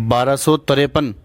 1253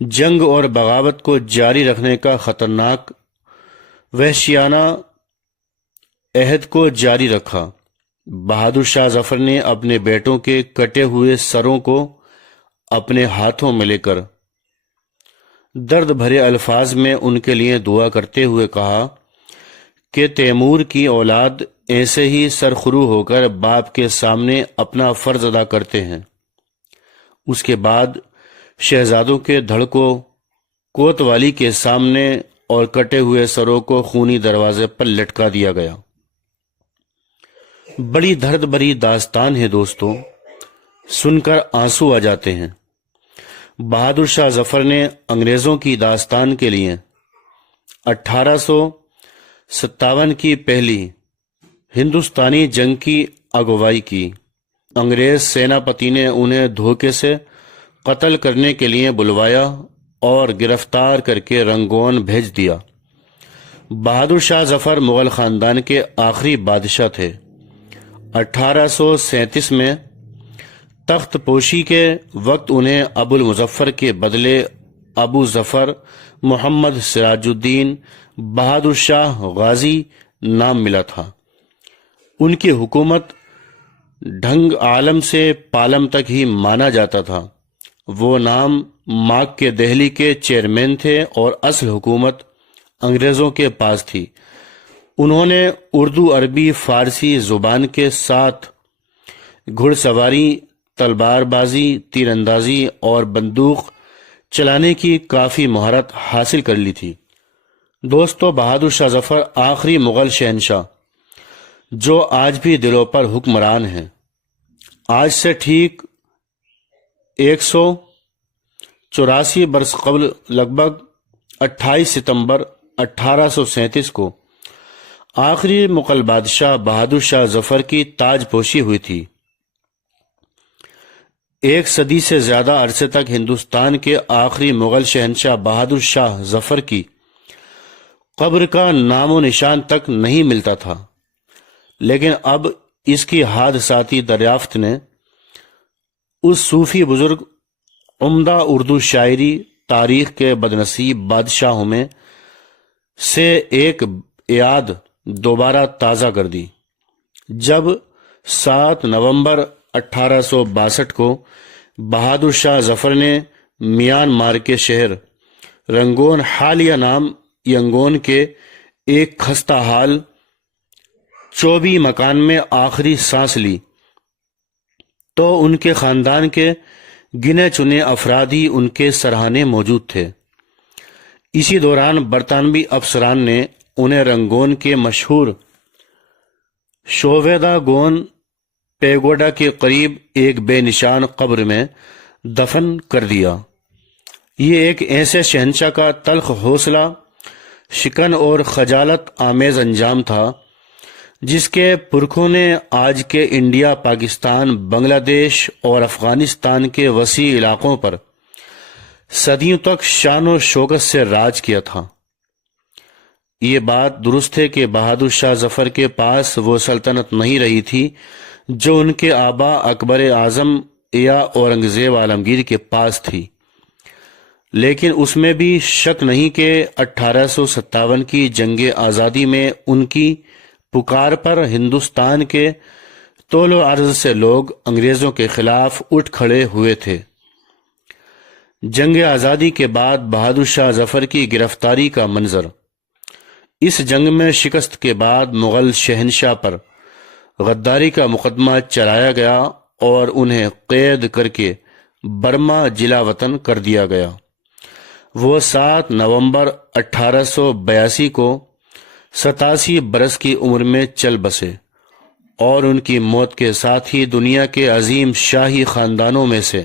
جنگ اور بغاوت کو جاری رکھنے کا خطرناک وحشیانہ عہد کو جاری رکھا۔ بہادر شاہ ظفر نے اپنے بیٹوں کے کٹے ہوئے سروں کو اپنے ہاتھوں میں لے کر درد بھرے الفاظ میں ان کے لیے دعا کرتے ہوئے کہا کہ تیمور کی اولاد ایسے ہی سرخرو ہو کر باپ کے سامنے اپنا فرض ادا کرتے ہیں۔ اس کے بعد شہزادوں کے دھڑ کو کوتوالی کے سامنے اور کٹے ہوئے سروں کو خونی دروازے پر لٹکا دیا گیا۔ بڑی درد بھری داستان ہے دوستوں، سن کر آنسو آ جاتے ہیں۔ بہادر شاہ ظفر نے انگریزوں کی داستان کے لیے 1857 کی پہلی ہندوستانی جنگ کی اگوائی کی۔ انگریز سیناپتی نے انہیں دھوکے سے قتل کرنے کے لیے بلوایا اور گرفتار کر کے رنگون بھیج دیا۔ بہادر شاہ ظفر مغل خاندان کے آخری بادشاہ تھے۔ 1837 میں تخت پوشی کے وقت انہیں ابو المظفر کے بدلے ابو ظفر محمد سراج الدین بہادر شاہ غازی نام ملا تھا۔ ان کی حکومت ڈھنگ عالم سے پالم تک ہی مانا جاتا تھا۔ وہ نام ماک کے دہلی کے چیئرمین تھے اور اصل حکومت انگریزوں کے پاس تھی۔ انہوں نے اردو، عربی، فارسی زبان کے ساتھ گھڑ سواری، تلوار بازی، تیر اندازی اور بندوق چلانے کی کافی مہارت حاصل کر لی تھی۔ دوستو، بہادر شاہ ظفر آخری مغل شہنشاہ جو آج بھی دلوں پر حکمران ہیں۔ آج سے ٹھیک 184 برس قبل لگ بھگ 28 ستمبر 1837 کو آخری مغل بادشاہ بہادر شاہ ظفر کی تاج پوشی ہوئی تھی۔ ایک صدی سے زیادہ عرصے تک ہندوستان کے آخری مغل شہنشاہ بہادر شاہ ظفر کی قبر کا نام و نشان تک نہیں ملتا تھا، لیکن اب اس کی حادثاتی دریافت نے اس صوفی بزرگ، عمدہ اردو شاعری تاریخ کے بدنصیب بادشاہوں میں سے ایک یاد دوبارہ تازہ کر دی، جب 7 نومبر 1862 کو بہادر شاہ ظفر نے میانمار کے شہر رنگون حالیہ نام ینگون کے ایک خستہ حال چوبی مکان میں آخری سانس لی تو ان کے خاندان کے گنے چنے افراد ہی ان کے سرہانے موجود تھے۔ اسی دوران برطانوی افسران نے انہیں رنگون کے مشہور شوویدا گون پیگوڈا کے قریب ایک بے نشان قبر میں دفن کر دیا۔ یہ ایک ایسے شہنشاہ کا تلخ حوصلہ شکن اور خجالت آمیز انجام تھا جس کے پرکھوں نے آج کے انڈیا، پاکستان، بنگلہ دیش اور افغانستان کے وسیع علاقوں پر صدیوں تک شان و شوکت سے راج کیا تھا۔ یہ بات درست ہے کہ بہادر شاہ ظفر کے پاس وہ سلطنت نہیں رہی تھی جو ان کے آبا اکبر اعظم یا اورنگزیب عالمگیر کے پاس تھی، لیکن اس میں بھی شک نہیں کہ 1857 کی جنگ آزادی میں ان کی پکار پر ہندوستان کے طول و عرض سے لوگ انگریزوں کے خلاف اٹھ کھڑے ہوئے تھے۔ جنگ آزادی کے بعد بہادر شاہ ظفر کی گرفتاری کا منظر، اس جنگ میں شکست کے بعد مغل شہنشاہ پر غداری کا مقدمہ چلایا گیا اور انہیں قید کر کے برما جلا وطن کر دیا گیا۔ وہ 7 نومبر 1882 کو 87 برس کی عمر میں چل بسے اور ان کی موت کے ساتھ ہی دنیا کے عظیم شاہی خاندانوں میں سے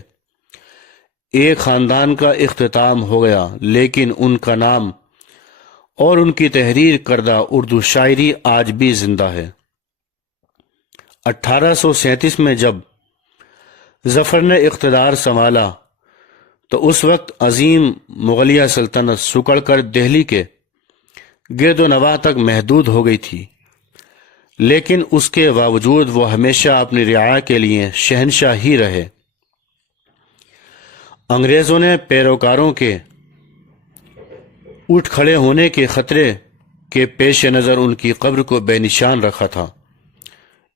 ایک خاندان کا اختتام ہو گیا، لیکن ان کا نام اور ان کی تحریر کردہ اردو شاعری آج بھی زندہ ہے۔ 1837 میں جب ظفر نے اقتدار سنبھالا تو اس وقت عظیم مغلیہ سلطنت سکڑ کر دہلی کے گرد و نواح تک محدود ہو گئی تھی، لیکن اس کے باوجود وہ ہمیشہ اپنی رعایا کے لیے شہنشاہ ہی رہے۔ انگریزوں نے پیروکاروں کے اٹھ کھڑے ہونے کے خطرے کے پیش نظر ان کی قبر کو بے نشان رکھا تھا،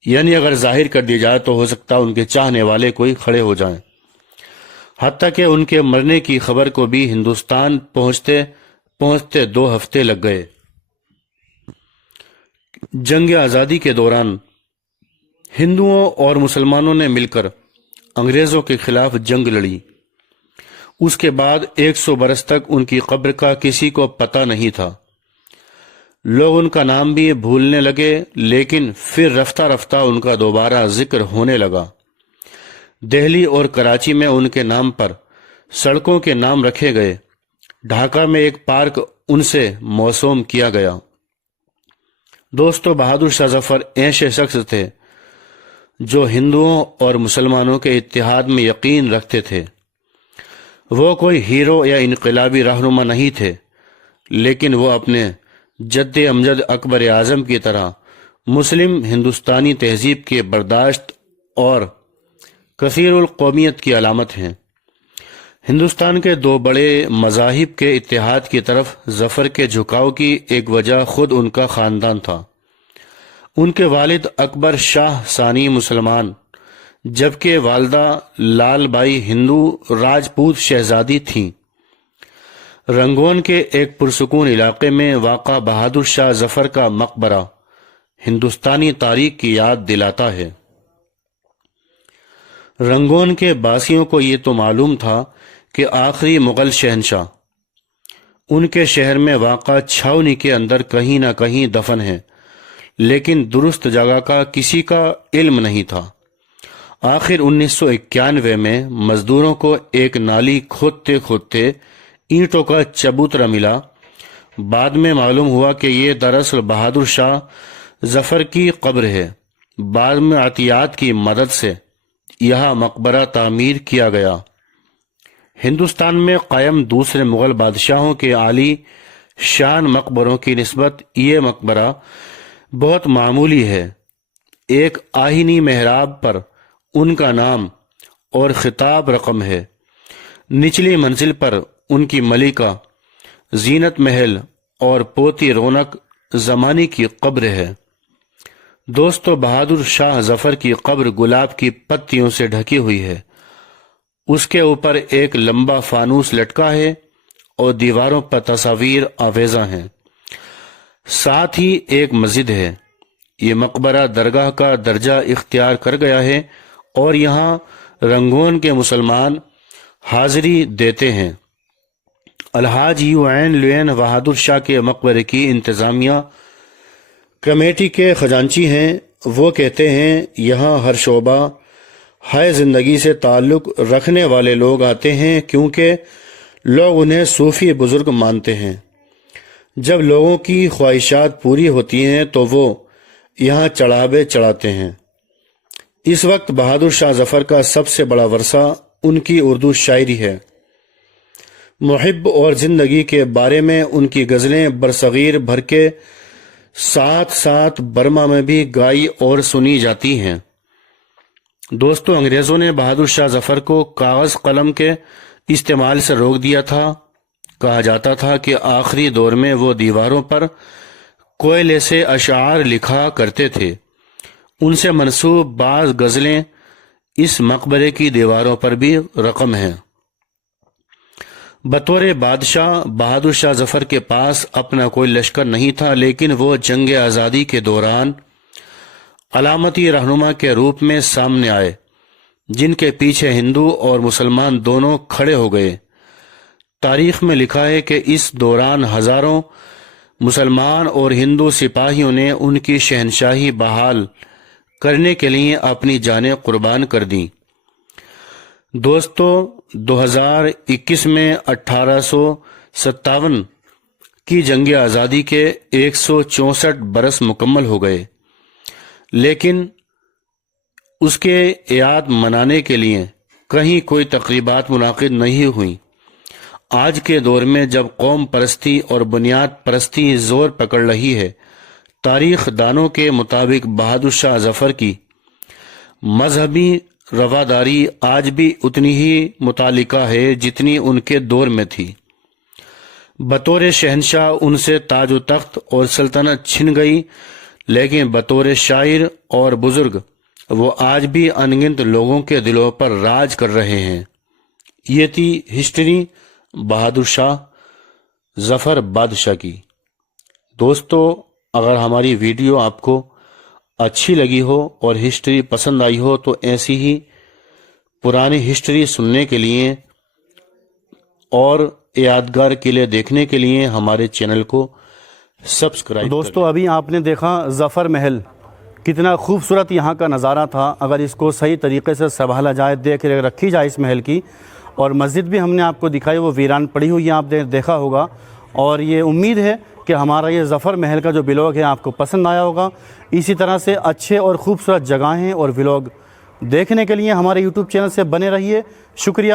یعنی اگر ظاہر کر دی جائے تو ہو سکتا ان کے چاہنے والے کوئی کھڑے ہو جائیں۔ حتیٰ کہ ان کے مرنے کی خبر کو بھی ہندوستان پہنچتے 2 ہفتے لگ گئے۔ جنگ آزادی کے دوران ہندوؤں اور مسلمانوں نے مل کر انگریزوں کے خلاف جنگ لڑی۔ اس کے بعد 100 برس تک ان کی قبر کا کسی کو پتہ نہیں تھا۔ لوگ ان کا نام بھی بھولنے لگے، لیکن پھر رفتہ رفتہ ان کا دوبارہ ذکر ہونے لگا۔ دہلی اور کراچی میں ان کے نام پر سڑکوں کے نام رکھے گئے۔ ڈھاکہ میں ایک پارک ان سے موسوم کیا گیا۔ دوستو، بہادر شاہ ظفر ایسے شخص تھے جو ہندوؤں اور مسلمانوں کے اتحاد میں یقین رکھتے تھے۔ وہ کوئی ہیرو یا انقلابی رہنما نہیں تھے، لیکن وہ اپنے جد امجد اکبر اعظم کی طرح مسلم ہندوستانی تہذیب کے برداشت اور کثیر القومیت کی علامت ہیں۔ ہندوستان کے 2 بڑے مذاہب کے اتحاد کی طرف ظفر کے جھکاؤ کی ایک وجہ خود ان کا خاندان تھا۔ ان کے والد اکبر شاہ ثانی مسلمان، جبکہ والدہ لال بائی ہندو راجپوت شہزادی تھیں۔ رنگون کے ایک پرسکون علاقے میں واقع بہادر شاہ ظفر کا مقبرہ ہندوستانی تاریخ کی یاد دلاتا ہے۔ رنگون کے باسیوں کو یہ تو معلوم تھا کہ آخری مغل شہنشاہ ان کے شہر میں واقع چھاونی کے اندر کہیں نہ کہیں دفن ہے، لیکن درست جگہ کا کسی کا علم نہیں تھا۔ آخر 1991 میں مزدوروں کو ایک نالی کھودتے کھودتے اینٹوں کا چبوترا ملا۔ بعد میں معلوم ہوا کہ یہ دراصل بہادر شاہ ظفر کی قبر ہے۔ بعد میں عطیات کی مدد سے یہاں مقبرہ تعمیر کیا گیا۔ ہندوستان میں قائم دوسرے مغل بادشاہوں کے عالی شان مقبروں کی نسبت یہ مقبرہ بہت معمولی ہے۔ ایک آہنی محراب پر ان کا نام اور خطاب رقم ہے۔ نچلی منزل پر ان کی ملکہ زینت محل اور پوتی رونق زمانی کی قبر ہے۔ دوستو، بہادر شاہ ظفر کی قبر گلاب کی پتیوں سے ڈھکی ہوئی ہے۔ اس کے اوپر ایک لمبا فانوس لٹکا ہے اور دیواروں پر تصاویر آویزاں ہیں۔ ساتھ ہی ایک مسجد ہے۔ یہ مقبرہ درگاہ کا درجہ اختیار کر گیا ہے اور یہاں رنگون کے مسلمان حاضری دیتے ہیں۔ الحاج یو عین لوین بہادر شاہ کے مقبرے کی انتظامیہ کمیٹی کے خزانچی ہیں۔ وہ کہتے ہیں یہاں ہر شعبہ ہائے زندگی سے تعلق رکھنے والے لوگ آتے ہیں، کیونکہ لوگ انہیں صوفی بزرگ مانتے ہیں۔ جب لوگوں کی خواہشات پوری ہوتی ہیں تو وہ یہاں چڑھاوے چڑھاتے ہیں۔ اس وقت بہادر شاہ ظفر کا سب سے بڑا ورثہ ان کی اردو شاعری ہے۔ محب اور زندگی کے بارے میں ان کی غزلیں برصغیر بھر کے ساتھ ساتھ برما میں بھی گائی اور سنی جاتی ہیں۔ دوستو، انگریزوں نے بہادر شاہ ظفر کو کاغذ قلم کے استعمال سے روک دیا تھا۔ کہا جاتا تھا کہ آخری دور میں وہ دیواروں پر کوئلے سے اشعار لکھا کرتے تھے۔ ان سے منسوب بعض غزلیں اس مقبرے کی دیواروں پر بھی رقم ہیں۔ بطور بادشاہ بہادر شاہ ظفر کے پاس اپنا کوئی لشکر نہیں تھا، لیکن وہ جنگ آزادی کے دوران علامتی رہنما کے روپ میں سامنے آئے، جن کے پیچھے ہندو اور مسلمان دونوں کھڑے ہو گئے۔ تاریخ میں لکھا ہے کہ اس دوران ہزاروں مسلمان اور ہندو سپاہیوں نے ان کی شہنشاہی بحال کرنے کے لیے اپنی جانیں قربان کر دیں۔ دوستو، 2021 میں 1857 کی جنگ آزادی کے 164 برس مکمل ہو گئے، لیکن اس کے یاد منانے کے لیے کہیں کوئی تقریبات منعقد نہیں ہوئیں۔ آج کے دور میں جب قوم پرستی اور بنیاد پرستی زور پکڑ رہی ہے، تاریخ دانوں کے مطابق بہادر شاہ ظفر کی مذہبی رواداری آج بھی اتنی ہی متعلقہ ہے جتنی ان کے دور میں تھی۔ بطور شہنشاہ ان سے تاج و تخت اور سلطنت چھن گئی، لیکن بطور شاعر اور بزرگ وہ آج بھی انگنت لوگوں کے دلوں پر راج کر رہے ہیں۔ یہ تھی ہسٹری بہادر شاہ ظفر بادشاہ کی۔ دوستو، اگر ہماری ویڈیو آپ کو اچھی لگی ہو اور ہسٹری پسند آئی ہو تو ایسی ہی پرانی ہسٹری سننے کے لیے اور یادگار قلعے دیکھنے کے لیے ہمارے چینل کو سبسکرائب کریں۔ دوستو، ابھی آپ نے دیکھا ظفر محل، کتنا خوبصورت یہاں کا نظارہ تھا۔ اگر اس کو صحیح طریقے سے سنبھالا جائے، دیکھ رکھی جائے اس محل کی، اور مسجد بھی ہم نے آپ کو دکھائی، وہ ویران پڑی ہوئی آپ نے دیکھا ہوگا۔ اور یہ امید ہے کہ ہمارا یہ ظفر محل کا جو ولاگ ہے آپ کو پسند آیا ہوگا۔ اسی طرح سے اچھے اور خوبصورت جگہیں اور ولاگ دیکھنے کے لیے ہمارے یوٹیوب چینل سے بنے رہیے۔ شکریہ۔